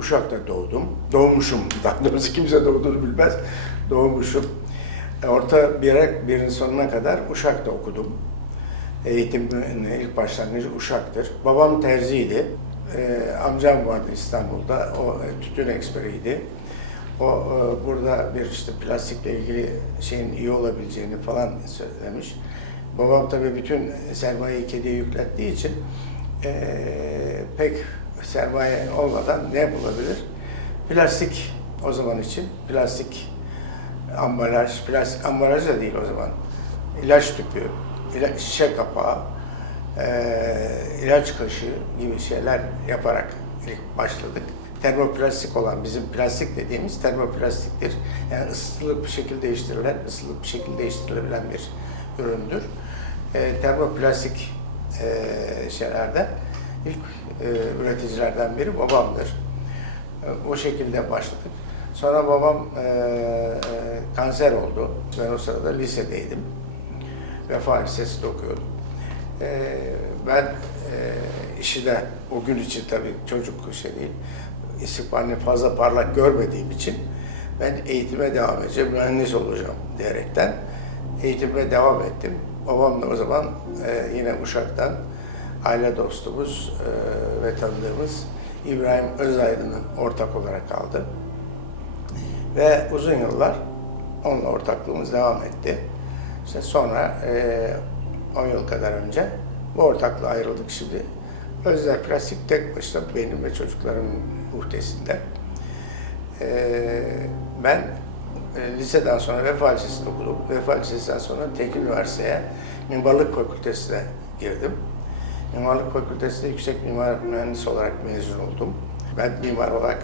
Uşak'ta doğdum. Doğmuşum. Daha doğrusu kimse doğduğunu bilmez. Doğmuşum. E, Orta bir, birin sonuna kadar Uşak'ta okudum. Eğitimin ilk başlangıcı Uşak'tır. Babam terziydi. E, amcam vardı İstanbul'da. O e, tütün eksperiydi. O e, burada bir işte plastikle ilgili şeyin iyi olabileceğini falan söylemiş. Babam tabii bütün sermayeyi kediye yüklettiği için e, pek sermaye olmadan ne yapılabilir? Plastik o zaman için plastik ambalaj, plastik ambalaj da değil o zaman. İlaç tüpü, ilaç, şişe kapağı, e, ilaç kaşığı gibi şeyler yaparak ilk başladık. Termoplastik olan bizim plastik dediğimiz termoplastiktir. Yani ısıtılıp bir şekilde değiştirilen, ısılıp bir şekilde değiştirilebilen bir üründür. E, termoplastik e, şeylerde ilk e, üreticilerden biri babamdır. E, o şekilde başladık. Sonra babam e, e, kanser oldu. Ben o sırada lisedeydim. Vefa Lisesi'nde okuyordum. E, ben e, işi de o gün için tabii çocuk şey değil, istikbalini fazla parlak görmediğim için ben eğitime devam edeceğim, mühendis olacağım diyerekten eğitime devam ettim. Babam da o zaman e, yine Uşak'tan aile dostumuz e, ve tanıdığımız İbrahim Özaydın'ın ortak olarak aldı. Ve uzun yıllar onunla ortaklığımız devam etti. İşte sonra e, 10 yıl kadar önce bu ortaklığa ayrıldık. Şimdi Özel Plastik tek başına benim ve çocuklarımın muhtesinde. E, ben e, liseden sonra Vefa Lisesi'nde okudum. Vefa Lisesi'nden sonra Teknik Üniversitesi'ye Mimarlık Fakültesi'ne girdim. Mimarlık Fakültesi'nde yüksek mimar mühendisi olarak mezun oldum. Ben mimar olarak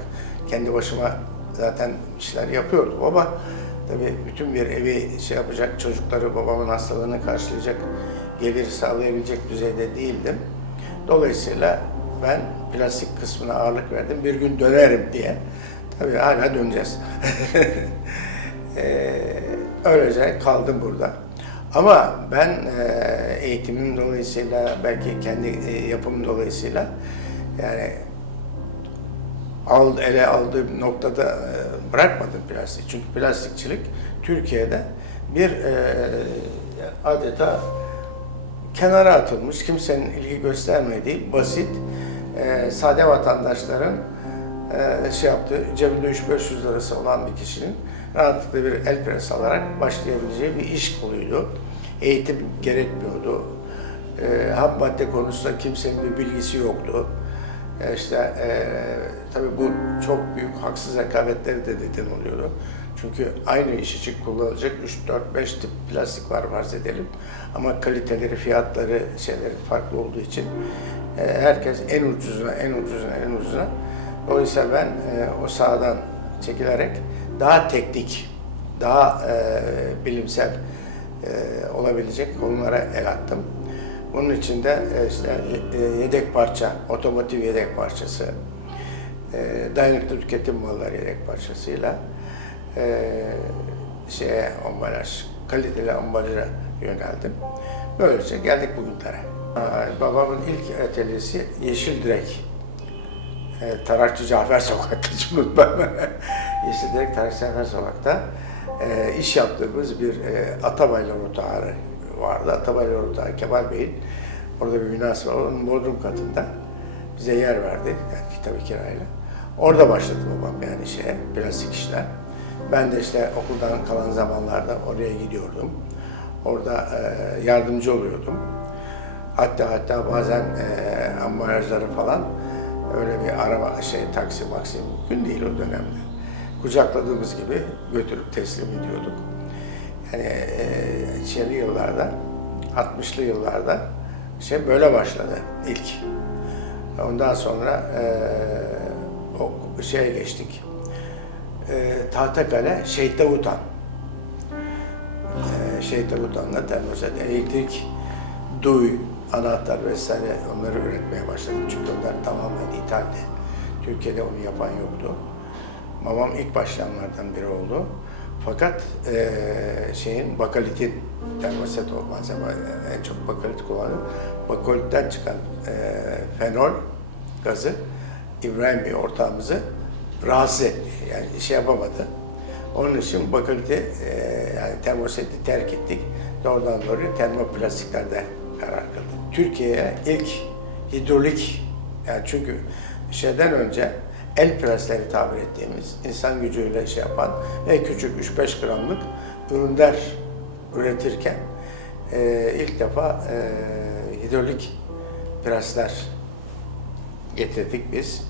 kendi başıma zaten işler yapıyordum ama tabii bütün bir evi şey yapacak, çocukları babamın hastalığını karşılayacak, gelir sağlayabilecek düzeyde değildim. Dolayısıyla ben plastik kısmına ağırlık verdim. Bir gün dönerim diye. Tabii hala döneceğiz. Ee, öylece kaldım burada. Ama ben eğitimim dolayısıyla belki kendi e, yapımım dolayısıyla yani al, ele aldığım noktada bırakmadım plastik. Çünkü plastikçilik Türkiye'de bir adeta kenara atılmış, kimsenin ilgi göstermediği basit, sade vatandaşların şey yaptığı, cebinde 3-500 lirası olan bir kişinin rahatlıkla bir el pres alarak başlayabileceği bir iş koluydu. Eğitim gerekmiyordu. E, ham madde konusunda kimsenin bir bilgisi yoktu. E, işte e, tabii bu çok büyük haksız rekabetleri de neden oluyordu. Çünkü aynı iş için kullanılacak 3-4-5 tip plastik var farz edelim. Ama kaliteleri, fiyatları, şeyleri farklı olduğu için e, herkes en ucuzuna, en ucuzuna, en ucuzuna. Dolayısıyla ben e, o sahadan çekilerek daha teknik, daha e, bilimsel olabilecek konulara el attım. Bunun için de e, işte e, yedek parça, otomotiv yedek parçası, e, dayanıklı tüketim malları yedek parçasıyla e, şeye ambalaj, kaliteli ambalaja yöneldim. Böylece geldik bugünlere. Babamın ilk atölyesi Yeşil Direk. E, Tarakçı Cafer Sokak'ta hiç unutmam. Yeşil Direk Tarakçı Cafer Sokak'ta e, iş yaptığımız bir e, Atabaylar Otağı vardı. Atabaylar Otağı Kemal Bey'in orada bir binası var. Onun bodrum katında bize yer verdi. Yani tabii kirayla. Orada başladı babam yani şeye, plastik işler. Ben de işte okuldan kalan zamanlarda oraya gidiyordum. Orada e, yardımcı oluyordum. Hatta hatta bazen e, ambalajları falan öyle bir araba şey taksi maksi mümkün değil o dönemde. Kucakladığımız gibi götürüp teslim ediyorduk. Yani e, şeyli yıllarda 60'lı yıllarda şey böyle başladı ilk. Ondan sonra e, o şeye geçtik. E, Tahtakale, Şehit Davutan. E, Şehit Davutan'la termoset, elektrik, duy, anahtar vesaire onları üretmeye başladık. Çünkü onlar tamamen ithaldi. Türkiye'de onu yapan yoktu. Babam ilk başlayanlardan biri oldu. Fakat e, şeyin bakalitin termoset o malzeme en çok bakalit kullanıyor. Bakalitten çıkan e, fenol gazı İbrahim Bey ortağımızı rahatsız etti. Yani şey yapamadı. Onun için bakıldı yani termoseti terk ettik. Doğrudan doğruya termoplastiklerde karar kıldık. Türkiye'ye ilk hidrolik yani çünkü şeyden önce el presleri tabir ettiğimiz insan gücüyle şey yapan ve küçük 3-5 gramlık ürünler üretirken e, ilk defa e, hidrolik presler getirdik biz.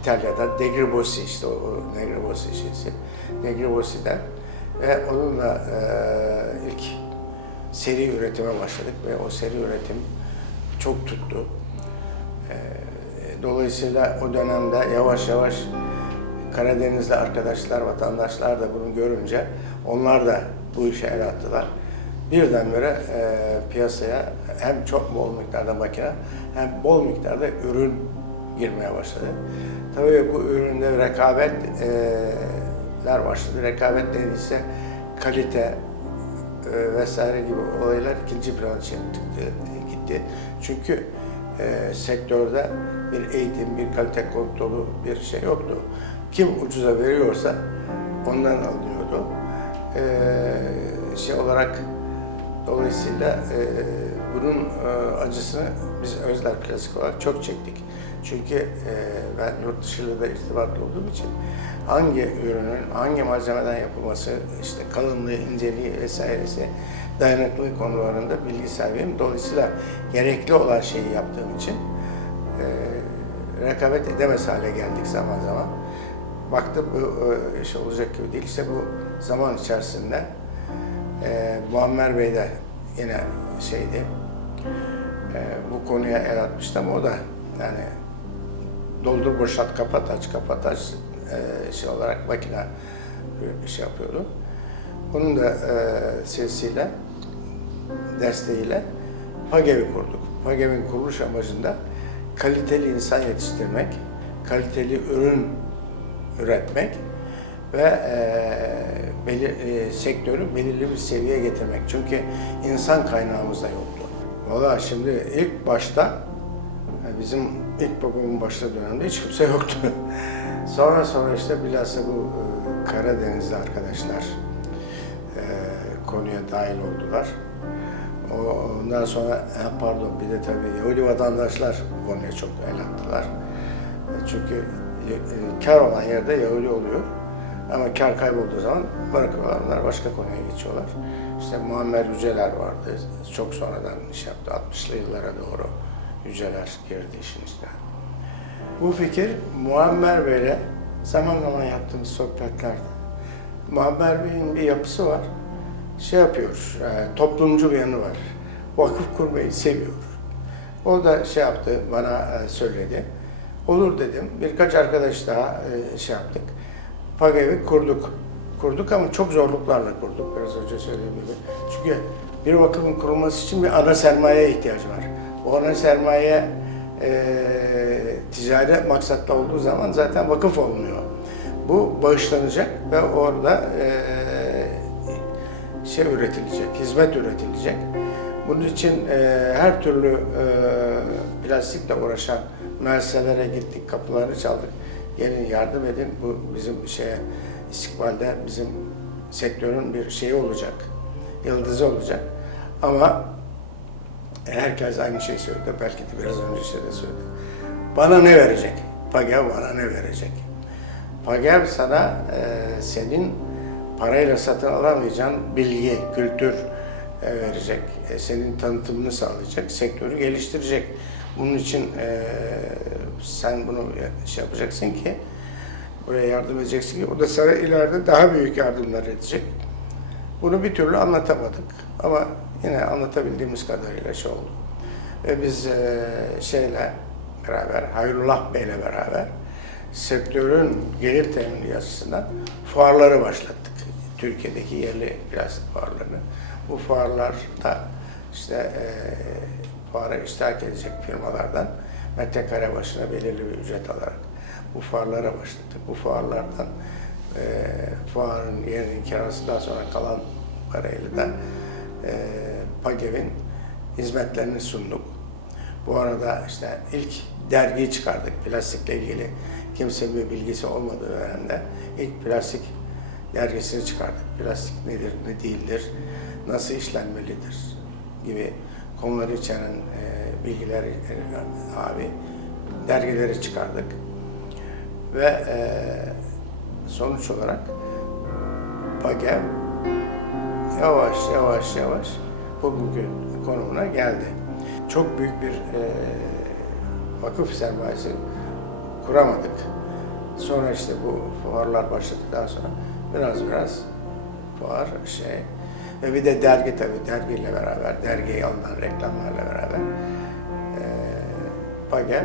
İtalya'dan Negribossi işte o, Negribossi şeysi. Negribosi'den ve onunla e, ilk seri üretime başladık ve o seri üretim çok tuttu. E, dolayısıyla o dönemde yavaş yavaş Karadenizli arkadaşlar, vatandaşlar da bunu görünce onlar da bu işe el attılar. Birdenbire e, piyasaya hem çok bol miktarda makine hem bol miktarda ürün girmeye başladı. Tabii bu üründe rekabetler başladı. Rekabet neyse kalite e, vesaire gibi olaylar ikinci plana gitti. Çünkü e, sektörde bir eğitim, bir kalite kontrolü bir şey yoktu. Kim ucuza veriyorsa ondan alıyordu. E, şey olarak dolayısıyla e, bunun e, acısını biz Özler Klasik olarak çok çektik. Çünkü e, ben yurt dışıyla da irtibatlı olduğum için hangi ürünün hangi malzemeden yapılması, işte kalınlığı, inceliği vesairesi dayanıklılık konularında bilgi sahibiyim. Dolayısıyla gerekli olan şeyi yaptığım için e, rekabet edemez hale geldik zaman zaman. Baktım bu e, iş olacak gibi değil. İşte bu zaman içerisinde e, Muammer Bey de yine şeydi, e, bu konuya el atmıştı ama o da yani doldur boşalt kapat aç kapat aç e, şey olarak makine bir şey yapıyordu. Onun da e, sesiyle desteğiyle PAGEV'i kurduk. PAGEV'in kuruluş amacında kaliteli insan yetiştirmek, kaliteli ürün üretmek ve e, belir, e, sektörü belirli bir seviyeye getirmek. Çünkü insan kaynağımız da yoktu. Valla şimdi ilk başta bizim ilk babamın başladığı dönemde hiç kimse yoktu. sonra sonra işte bilhassa bu e, Karadenizli arkadaşlar e, konuya dahil oldular. Ondan sonra, ha, pardon bir de tabii Yahudi vatandaşlar konuya çok el attılar. E, Çünkü e, e, kar olan yerde Yahudi oluyor. Ama kar kaybolduğu zaman bırakıyorlar, başka konuya geçiyorlar. İşte Muammer Yüceler vardı, çok sonradan iş yaptı, 60'lı yıllara doğru Yüceler girdi işin içine. Bu fikir Muammer Bey'le zaman zaman yaptığımız sohbetlerde. Muammer Bey'in bir yapısı var. Şey yapıyor, e, toplumcu bir yanı var. Vakıf kurmayı seviyor. O da şey yaptı, bana e, söyledi. Olur dedim. Birkaç arkadaş daha e, şey yaptık. Pagevi kurduk. Kurduk ama çok zorluklarla kurduk biraz önce söylediğim gibi. Çünkü bir vakıfın kurulması için bir ana sermayeye ihtiyacı var. O ana sermaye e, ticari maksatlı olduğu zaman zaten vakıf olmuyor. Bu bağışlanacak ve orada e, şey üretilecek, hizmet üretilecek. Bunun için e, her türlü e, plastikle uğraşan müesseselere gittik, kapılarını çaldık. Gelin yardım edin, bu bizim şeye istikbalde bizim sektörün bir şeyi olacak, yıldızı olacak. Ama herkes aynı şeyi söyledi, belki de biraz önce şey de söyledi. Bana ne verecek? Pagev bana ne verecek? Pagev sana e, senin parayla satın alamayacağın bilgi, kültür e, verecek. E, senin tanıtımını sağlayacak, sektörü geliştirecek. Bunun için e, sen bunu şey yapacaksın ki, buraya yardım edeceksin ki o da sana ileride daha büyük yardımlar edecek. Bunu bir türlü anlatamadık ama yine anlatabildiğimiz kadarıyla şey oldu. Ve biz e, şeyle beraber, Hayrullah Bey'le beraber sektörün gelir temini açısından fuarları başlattık. Türkiye'deki yerli plastik fuarlarını. Bu fuarlarda işte e, fuara iştirak edecek firmalardan metrekare başına belirli bir ücret alarak bu fuarlara başladık. Bu fuarlardan e, fuarın yerinin kirasından sonra kalan parayla da e, PAGEV'in hizmetlerini sunduk. Bu arada işte ilk dergiyi çıkardık plastikle ilgili. Kimsenin bir bilgisi olmadığı dönemde ilk plastik dergisini çıkardık. Plastik nedir, ne değildir, nasıl işlenmelidir gibi konuları içeren e, bilgileri abi dergileri çıkardık. Ve e, sonuç olarak Bagev yavaş yavaş yavaş bugünkü konumuna geldi. Çok büyük bir e, vakıf sermayesi kuramadık. Sonra işte bu fuarlar başladıktan sonra biraz biraz fuar şey ve bir de dergi tabii dergiyle beraber, dergiye alınan reklamlarla beraber e, Bagev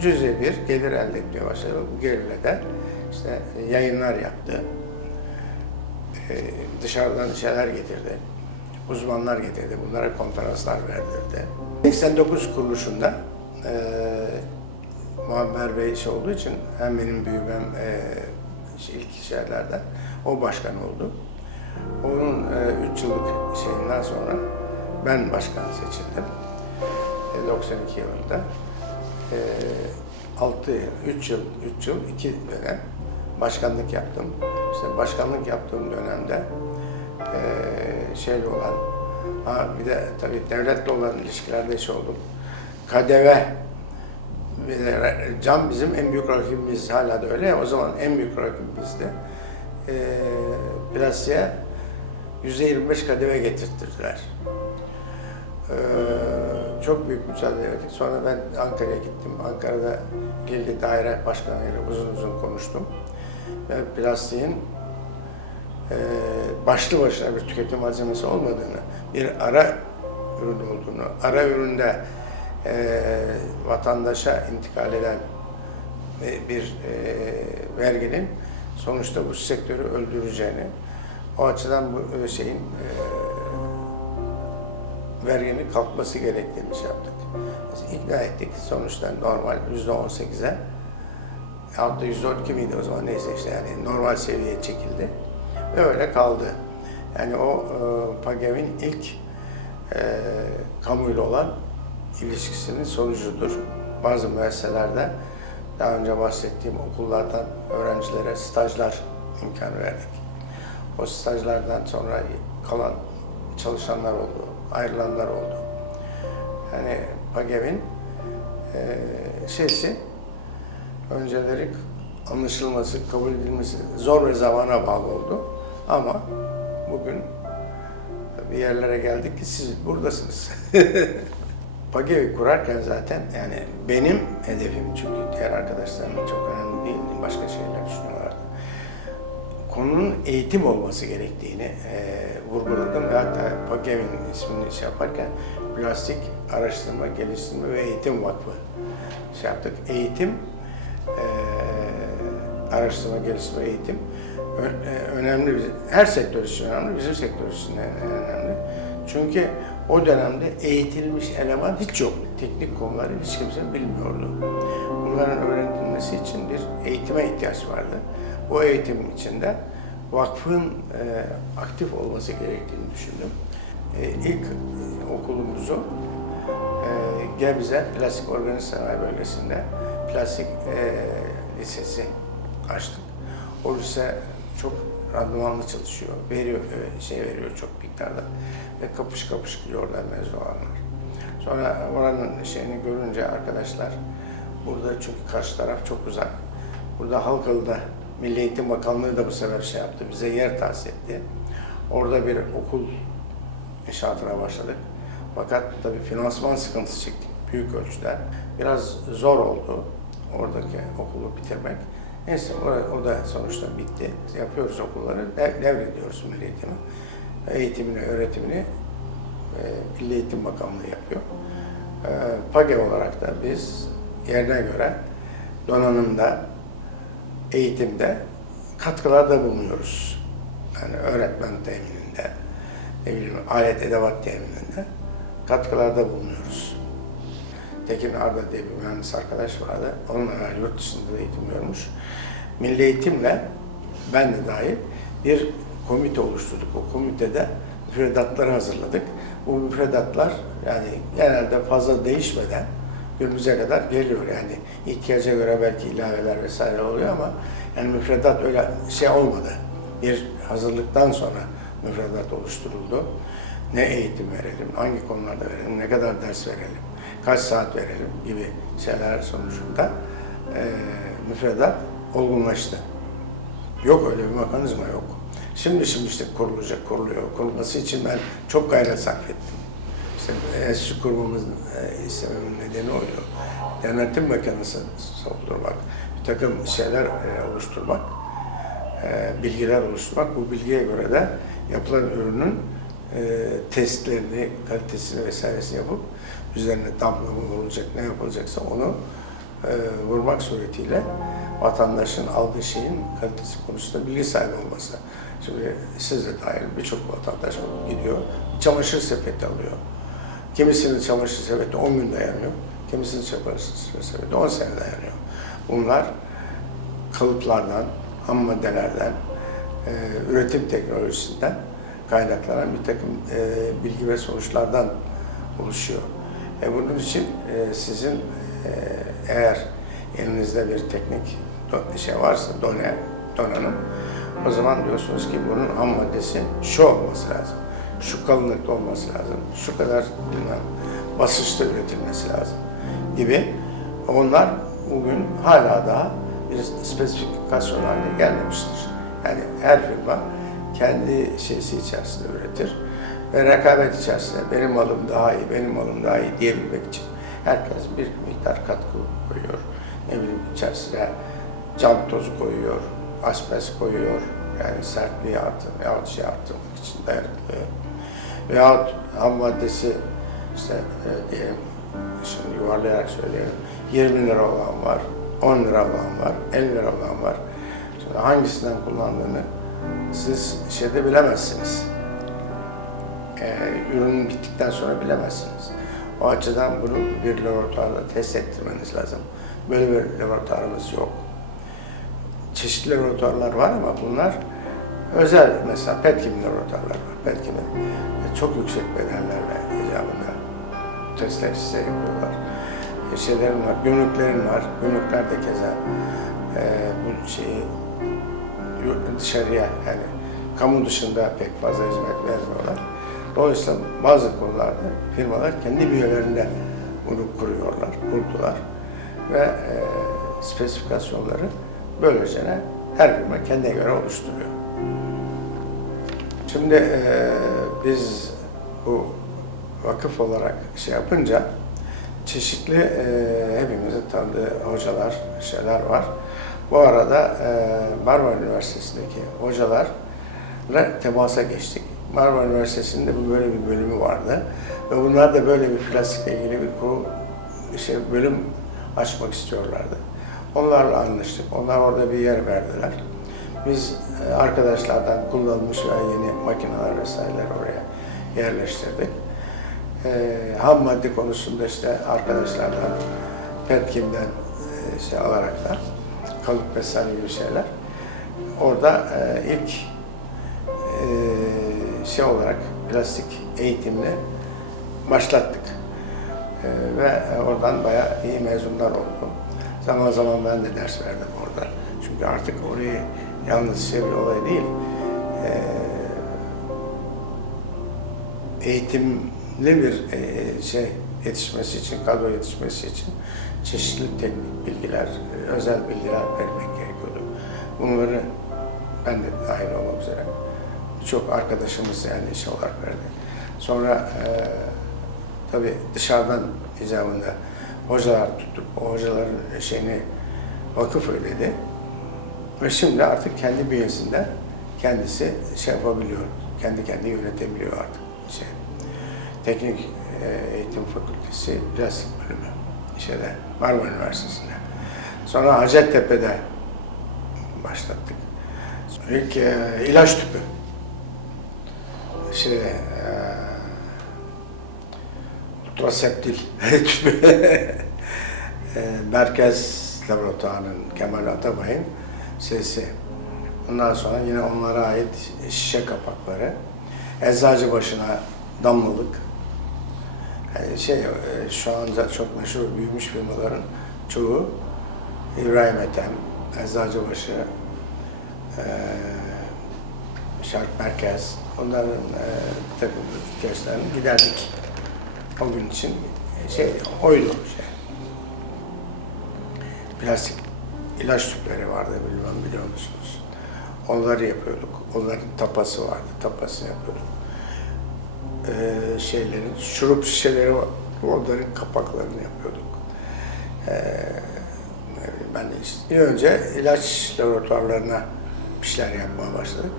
cüzi bir gelir elde etmeye başladı. Bu gelirle de işte yayınlar yaptı. Ee, dışarıdan şeyler getirdi. Uzmanlar getirdi. Bunlara konferanslar verdirdi. 89 kuruluşunda e, Muammer Bey şey olduğu için hem benim büyümem e, şey, ilk şeylerden o başkan oldu. Onun 3 yıllık şeyinden sonra ben başkan seçildim. E, 92 yılında. E, 6 3 yıl, 3 yıl, 2 dönem başkanlık yaptım. İşte başkanlık yaptığım dönemde e, şeyle olan, ha bir de tabii devletle olan ilişkilerde şey oldum. De cam bizim en büyük rakibimiz hala da öyle o zaman en büyük rakibimizdi. E, plastiğe %25 KDV getirttirdiler. Ee, çok büyük mücadele verdik. Sonra ben Ankara'ya gittim. Ankara'da ilgili daire başkanıyla uzun uzun konuştum. Ve plastiğin başlı başına bir tüketim malzemesi olmadığını, bir ara ürün olduğunu, ara üründe e, vatandaşa intikal eden e, bir e, verginin sonuçta bu sektörü öldüreceğini, o açıdan bu e, şeyin e, verginin kalkması gerektiğini şey yaptık. Biz ikna ettik. Sonuçta normal yüzde on sekize hatta yüzde on iki miydi o zaman neyse işte yani normal seviyeye çekildi. Öyle kaldı. Yani o e, PAGEV'in ilk e, kamuyla olan ilişkisinin sonucudur. Bazı müesselelerde daha önce bahsettiğim okullardan öğrencilere stajlar imkanı verdik. O stajlardan sonra kalan çalışanlar oldu, ayrılanlar oldu. Yani PAGEV'in e, şeysi önceleri anlaşılması, kabul edilmesi zor ve zamana bağlı oldu. Ama bugün bir yerlere geldik ki siz buradasınız. PAGEV'i kurarken zaten yani benim hedefim çünkü diğer arkadaşlarım çok önemli değil, başka şeyler düşünüyorlardı. Konunun eğitim olması gerektiğini e, vurguladım ve hatta PAGEV'in ismini şey yaparken Plastik Araştırma, Geliştirme ve Eğitim Vakfı şey yaptık. Eğitim, e, araştırma, geliştirme, eğitim önemli. bizim- Her sektör için önemli, bizim sektör için önemli. Çünkü o dönemde eğitilmiş eleman hiç yok. Teknik konuları hiç kimse bilmiyordu. Bunların öğretilmesi için bir eğitime ihtiyaç vardı. Bu eğitim içinde vakfın e, aktif olması gerektiğini düşündüm. E, ilk e, okulumuzu e, Gebze Plastik Organik Sanayi Bölgesi'nde plastik e, lisesi açtık. O lise çok randımanlı çalışıyor, veriyor, e, şey veriyor çok miktarda ve kapış kapış gidiyor oradan mezun. Sonra oranın şeyini görünce arkadaşlar, burada çünkü karşı taraf çok uzak. Burada Halkalı'da Milli Eğitim Bakanlığı da bu sefer şey yaptı, bize yer tahsis etti. Orada bir okul inşaatına başladık. Fakat tabii finansman sıkıntısı çektik büyük ölçüde. Biraz zor oldu oradaki okulu bitirmek. Neyse o, o da sonuçta bitti. Yapıyoruz okulları, dev- devrediyoruz Milli Eğitimi. Eğitimini, öğretimini e, Milli Eğitim Bakanlığı yapıyor. E, PAGE olarak da biz yerine göre donanımda, eğitimde katkılarda bulunuyoruz. Yani öğretmen temininde, ne bileyim alet edevat temininde katkılarda bulunuyoruz. Tekin Arda diye bir mühendis arkadaş vardı. Onunla yurt dışında da eğitim görmüş. Milli Eğitim'le ben de dahil bir komite oluşturduk. O komitede müfredatları hazırladık. bu müfredatlar yani genelde fazla değişmeden günümüze kadar geliyor. Yani ihtiyaca göre belki ilaveler vesaire oluyor ama yani müfredat öyle şey olmadı. Bir hazırlıktan sonra müfredat oluşturuldu. Ne eğitim verelim, hangi konularda verelim, ne kadar ders verelim, kaç saat verelim gibi şeyler sonucunda eee müfredat olgunlaştı. Yok öyle bir mekanizma yok. Şimdi şimdi işte kurulacak, kuruluyor. Kurulması için ben çok gayret sarf ettim. İşte enstitü kurmamızın e, istememin nedeni oydu. Denetim mekanizması oldurmak, bir takım şeyler e, oluşturmak, e, bilgiler oluşturmak. Bu bilgiye göre de yapılan ürünün e, testlerini, kalitesini vesairesini yapıp üzerine damla mı olacak, ne yapılacaksa onu e, vurmak suretiyle vatandaşın aldığı şeyin kalitesi konusunda bilgi sahibi olması. Şimdi siz de dahil birçok vatandaş gidiyor, çamaşır sepeti alıyor. Kimisinin çamaşır sepeti 10 gün dayanıyor, kimisinin çamaşır sepeti 10 sene dayanıyor. Bunlar kalıplardan, ham maddelerden, e, üretim teknolojisinden kaynaklanan bir takım e, bilgi ve sonuçlardan oluşuyor. E, bunun için e, sizin e, eğer elinizde bir teknik şey varsa, done, donanım, o zaman diyorsunuz ki bunun ham maddesi şu olması lazım, şu kalınlıkta olması lazım, şu kadar bilmem, basınçta üretilmesi lazım gibi. Onlar bugün hala daha bir spesifikasyon haline gelmemiştir. Yani her firma kendi şeysi içerisinde üretir ve rekabet içerisinde benim malım daha iyi, benim malım daha iyi diyebilmek için herkes bir miktar katkı koyuyor. Ne bileyim içerisine cam tozu koyuyor, asbest koyuyor. Yani sertliği artırmak, yahut şey artırmak için dayanıklı. Veyahut ham maddesi işte e, diyelim, şimdi yuvarlayarak söyleyelim, 20 lira olan var, 10 lira olan var, 50 lira olan var. Şimdi hangisinden kullandığını siz şeyde bilemezsiniz. Ee, ürün bittikten sonra bilemezsiniz. O açıdan bunu bir laboratuvarda test ettirmeniz lazım. Böyle bir laboratuvarımız yok. Çeşitli laboratuvarlar var ama bunlar özel mesela Petkim laboratuvarlar var. Petkim'in çok yüksek bedellerle icabında bu testleri size yapıyorlar. E, şeylerin var, gümrüklerin var. Gümrükler de keza e, bu şeyi dışarıya yani kamu dışında pek fazla hizmet vermiyorlar. Dolayısıyla bazı konularda firmalar kendi bünyelerinde bunu kuruyorlar, kurdular ve e, spesifikasyonları böylece her firma kendine göre oluşturuyor. Şimdi e, biz bu vakıf olarak şey yapınca çeşitli e, hepimizin tanıdığı hocalar, şeyler var. Bu arada e, Marmara Üniversitesi'ndeki hocalarla temasa geçtik. Marmara Üniversitesi'nde bu böyle bir bölümü vardı. Ve bunlar da böyle bir plastikle ilgili bir kurum, şey, bölüm açmak istiyorlardı. Onlarla anlaştık. Onlar orada bir yer verdiler. Biz e, arkadaşlardan kullanılmış ve yeni makineler vesaireler oraya yerleştirdik. E, ham madde konusunda işte arkadaşlardan, Petkim'den e, şey alarak da kalıp vesaire gibi şeyler. Orada e, ilk e, şey olarak plastik eğitimini başlattık. E, ve oradan bayağı iyi mezunlar oldu. Zaman zaman ben de ders verdim orada. Çünkü artık orayı yalnız şey bir olay değil. E, eğitimli bir e, şey yetişmesi için, kadro yetişmesi için çeşitli teknik bilgiler, e, özel bilgiler vermek gerekiyordu. Bunları ben de dahil olmak üzere birçok arkadaşımız yani iş olarak verdi. Sonra e, tabii dışarıdan icabında hocalar tuttuk. O hocaların şeyini vakıf ödedi. Ve şimdi artık kendi bünyesinde kendisi şey yapabiliyor. Kendi kendi yönetebiliyor artık. Şey. Teknik e, Eğitim Fakültesi Plastik Bölümü şeyde Marmara Üniversitesi'nde. Sonra Hacettepe'de başlattık. İlk e, ilaç tüpü. Şey, e, Ultraseptil e, Merkez Laboratuvarı'nın Kemal Atabay'ın sesi. Ondan sonra yine onlara ait şişe kapakları. Eczacı başına damlalık Yani şey e, şu anda çok meşhur büyümüş firmaların çoğu İbrahim Ethem, Eczacıbaşı, e, Şark Merkez onların e, takım ihtiyaçlarını giderdik. O gün için şey oydu şey. Plastik ilaç tüpleri vardı bilmem biliyor musunuz? Onları yapıyorduk. Onların tapası vardı. Tapasını yapıyorduk. Ee, şeylerin, şurup şişeleri var. Onların kapaklarını yapıyorduk. Ee, ben de işte. Önce ilaç laboratuvarlarına bir şeyler yapmaya başladık.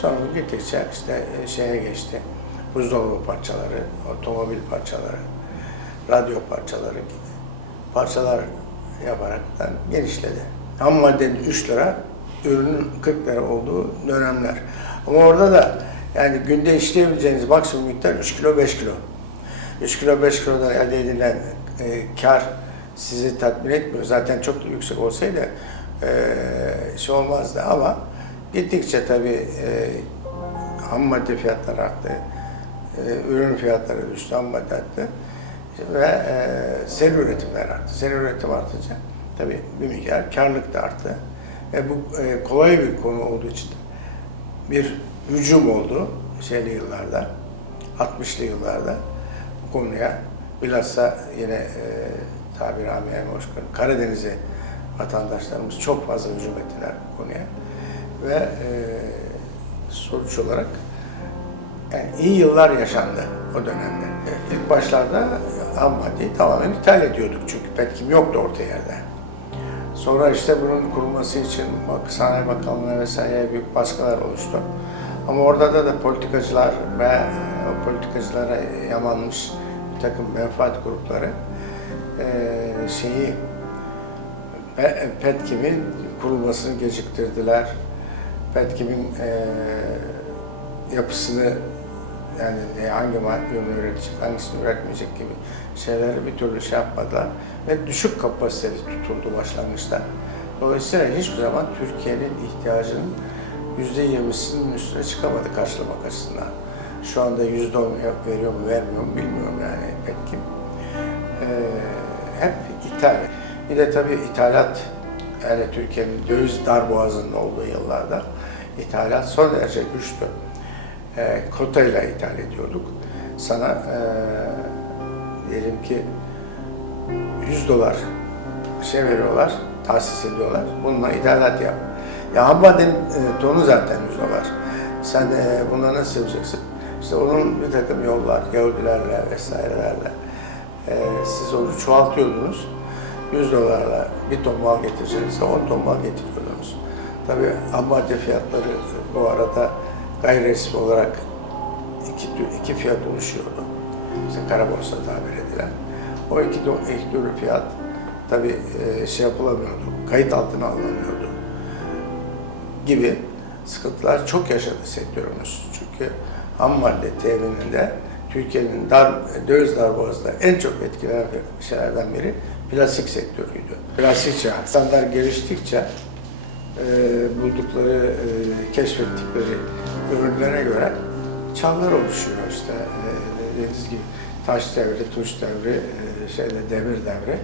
Sonra gittikçe işte e, şeye geçti. Buzdolabı parçaları, otomobil parçaları, radyo parçaları gibi parçalar yaparak genişledi. Ham maddenin 3 lira, ürünün 40 lira olduğu dönemler. Ama orada da yani günde işleyebileceğiniz maksimum miktar 3 kilo 5 kilo. 3 kilo 5 kilodan elde edilen e, kar sizi tatmin etmiyor. Zaten çok da yüksek olsaydı e, şey olmazdı ama gittikçe tabii e, ham madde fiyatları arttı. E, ürün fiyatları düştü, ham madde arttı. Ve e, seri üretimler arttı. Seri üretim artınca tabii bir miktar karlılık da arttı. Ve bu e, kolay bir konu olduğu için bir hücum oldu şeyli yıllarda, 60'lı yıllarda bu konuya. Bilhassa yine e, tabir amiyane hoşgörü Karadeniz'e vatandaşlarımız çok fazla hücum ettiler bu konuya. Ve e, sonuç olarak yani iyi yıllar yaşandı o dönemde. E, İlk başlarda ham maddeyi tamamen ithal ediyorduk çünkü petkim yoktu orta yerde. Sonra işte bunun kurulması için bak Sanayi Bakanlığı'na vesaire büyük baskılar oluştu. Ama orada da, da politikacılar ve e, o politikacılara yamanmış bir takım menfaat grupları e, şeyi Pe- Petkim'in kurulmasını geciktirdiler. Petkim'in e, yapısını yani ne- hangi madde üretecek, hangisini üretmeyecek gibi şeyleri bir türlü şey yapmadılar. Ve düşük kapasiteli tutuldu başlangıçta. Dolayısıyla hiçbir zaman Türkiye'nin ihtiyacının yüzde yirmisinin üstüne çıkamadı karşılamak açısından. Şu anda yüzde on veriyor mu vermiyor mu bilmiyorum yani Petkim. Ee, hep ithal. Bir de tabii ithalat, yani Türkiye'nin döviz darboğazında olduğu yıllarda ithalat son derece güçlü. E, kotayla ithal ediyorduk. Sana e, diyelim ki 100 dolar şey veriyorlar, tahsis ediyorlar. Bununla ithalat yap. Ya ham maddenin e, tonu zaten 100 dolar. Sen e, bunları nasıl yapacaksın? İşte onun bir takım yollar, Yahudilerle vesairelerle e, siz onu çoğaltıyordunuz. 100 dolarla bir ton mal getireceğinizde 10 ton mal getiriyordunuz. Tabii madde fiyatları bu arada gayri resmi olarak iki, iki fiyat oluşuyordu. İşte kara borsa tabir edilen. O iki, iki türlü fiyat tabii e, şey yapılamıyordu, kayıt altına alınamıyordu gibi sıkıntılar çok yaşadı sektörümüz. Çünkü ham madde temininde Türkiye'nin dar, döviz darboğazında en çok etkilenen şeylerden biri plastik sektörüydü. Plastik çağ, standart geliştikçe buldukları, e, keşfettikleri ürünlere göre çağlar oluşuyor işte e, dediğiniz gibi taş devri, tuş devri, e, şeyde demir devri.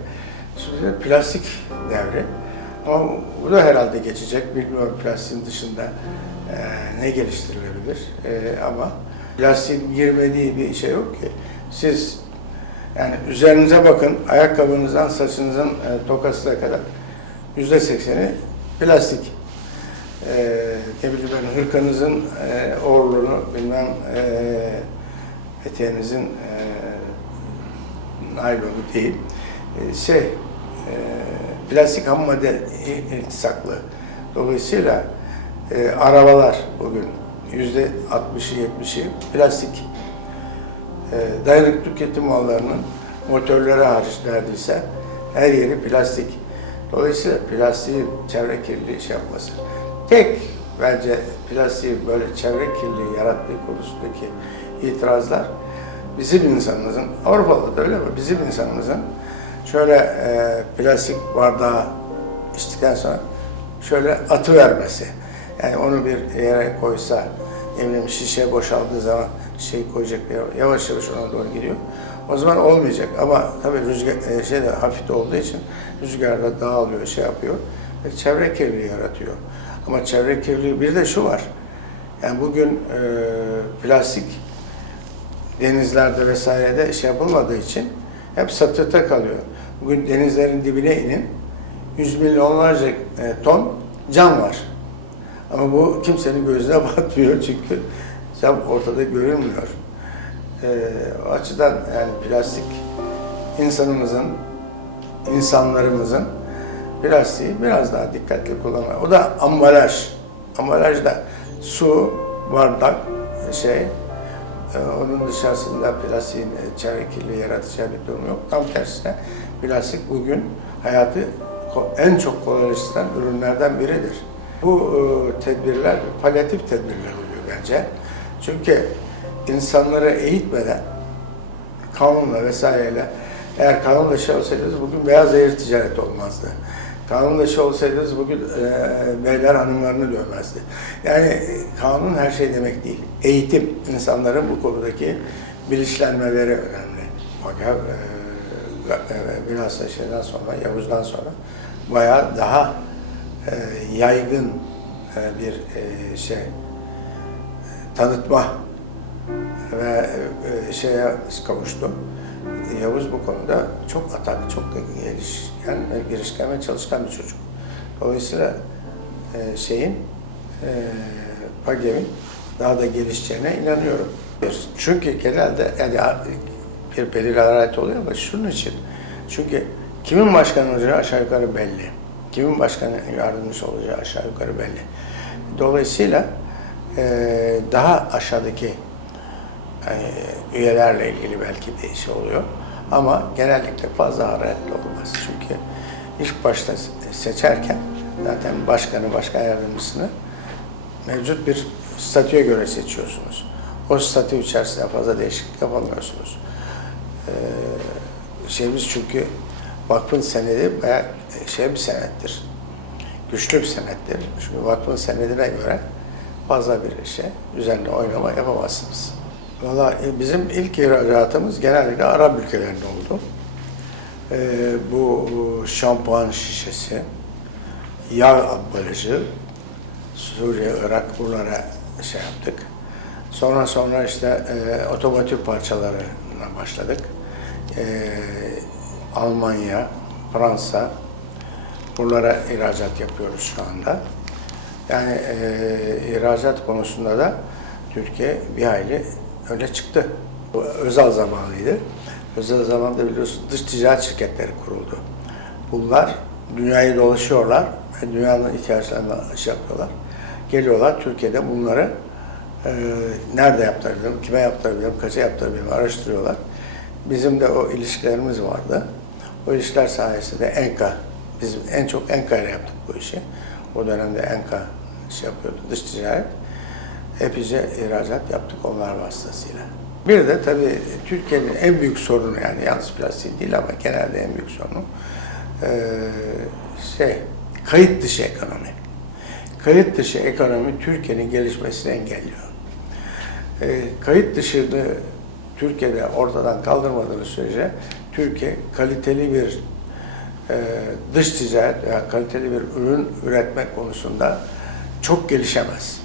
Şimdi plastik devri. Ama bu da herhalde geçecek. Bilmiyorum plastiğin dışında e, ne geliştirilebilir. E, ama plastiğin girmediği bir şey yok ki. Siz yani üzerinize bakın, ayakkabınızdan saçınızın e, tokasına kadar yüzde sekseni plastik. E, ne bileyim ben hırkanızın e, orlunu bilmem e, eteğinizin e, naylonu değil. E, şey e, plastik ham madde iltisaklı. Dolayısıyla e, arabalar bugün yüzde 60'ı 70'i plastik. E, dayanıklı tüketim mallarının motorları hariç neredeyse her yeri plastik. Dolayısıyla plastiğin çevre kirliliği şey yapması. Tek bence plastiğin böyle çevre kirliliği yarattığı konusundaki itirazlar bizim insanımızın, Avrupa'da da öyle ama bizim insanımızın şöyle e, plastik bardağı içtikten sonra şöyle atı vermesi. Yani onu bir yere koysa, eminim şişe boşaldığı zaman şey koyacak yavaş yavaş ona doğru gidiyor. O zaman olmayacak ama tabii rüzgar e, şey de hafif olduğu için rüzgarda dağılıyor, şey yapıyor. ve çevre kirliliği yaratıyor. Ama çevre kirliliği bir de şu var. Yani bugün e, plastik denizlerde vesairede şey yapılmadığı için hep satıta kalıyor. Bugün denizlerin dibine inin, yüz milyonlarca e, ton cam var. Ama bu kimsenin gözüne batmıyor çünkü cam ortada görünmüyor. E, o açıdan yani plastik insanımızın, insanlarımızın plastiği biraz daha dikkatli kullanmalı. O da ambalaj. Ambalajda su, bardak, şey, e, onun dışarısında plastiğin çevre kirliliği yaratacağı bir durum yok. Tam tersine plastik bugün hayatı en çok kolaylaştıran ürünlerden biridir. Bu e, tedbirler palyatif tedbirler oluyor bence. Çünkü insanları eğitmeden kanunla vesaireyle eğer kanun dışı olsaydınız bugün beyaz zehir ticareti olmazdı. Kanun dışı olsaydınız bugün e, beyler hanımlarını dövmezdi. Yani kanun her şey demek değil. Eğitim, insanların bu konudaki bilinçlenmeleri önemli. Fakat e, e, bilhassa şeyden sonra, Yavuz'dan sonra bayağı daha e, yaygın e, bir e, şey tanıtma ve e, şeye kavuştu. Yavuz bu konuda çok atak, çok gelişken, girişken ve çalışkan bir çocuk. Dolayısıyla e, şeyin, e, Pagev'in daha da gelişeceğine inanıyorum. Çünkü genelde yani bir belirli hararet oluyor ama şunun için. Çünkü kimin başkan olacağı aşağı yukarı belli. Kimin başkan yardımcısı olacağı aşağı yukarı belli. Dolayısıyla e, daha aşağıdaki yani üyelerle ilgili belki bir şey oluyor. Ama genellikle fazla hararetli olmaz. Çünkü ilk başta seçerken zaten başkanı, başkan yardımcısını mevcut bir statüye göre seçiyorsunuz. O statü içerisinde fazla değişiklik yapamıyorsunuz. Ee, şeyimiz çünkü vakfın senedi bayağı şey bir senettir. Güçlü bir senettir. Çünkü vakfın senedine göre fazla bir şey üzerinde oynama yapamazsınız. Valla e, bizim ilk ihracatımız genellikle Arap ülkelerinde oldu. Ee, bu şampuan şişesi, yağ ambalajı, Suriye, Irak buralara şey yaptık. Sonra sonra işte e, otomotiv parçalarına başladık. E, Almanya, Fransa, buralara ihracat yapıyoruz şu anda. Yani e, ihracat konusunda da Türkiye bir hayli öne çıktı. Özel zamanıydı. Özel zamanda biliyorsunuz dış ticaret şirketleri kuruldu. Bunlar dünyayı dolaşıyorlar ve dünyanın ihtiyaçlarını şey yapıyorlar. Geliyorlar Türkiye'de bunları e, nerede yaptırabilirim, kime yaptırabilirim, kaça yaptırabilirim araştırıyorlar. Bizim de o ilişkilerimiz vardı. O ilişkiler sayesinde Enka, biz en çok Enka ile yaptık bu işi. O dönemde Enka şey yapıyordu, dış ticaret. Epeyce ihracat yaptık onlar vasıtasıyla. Bir de tabii Türkiye'nin en büyük sorunu yani yalnız plastik değil ama genelde en büyük sorunu eee, şey kayıt dışı ekonomi. Kayıt dışı ekonomi Türkiye'nin gelişmesini engelliyor. Eee, kayıt dışını Türkiye'de ortadan kaldırmadığınız sürece Türkiye kaliteli bir eee, dış ticaret veya kaliteli bir ürün üretmek konusunda çok gelişemez.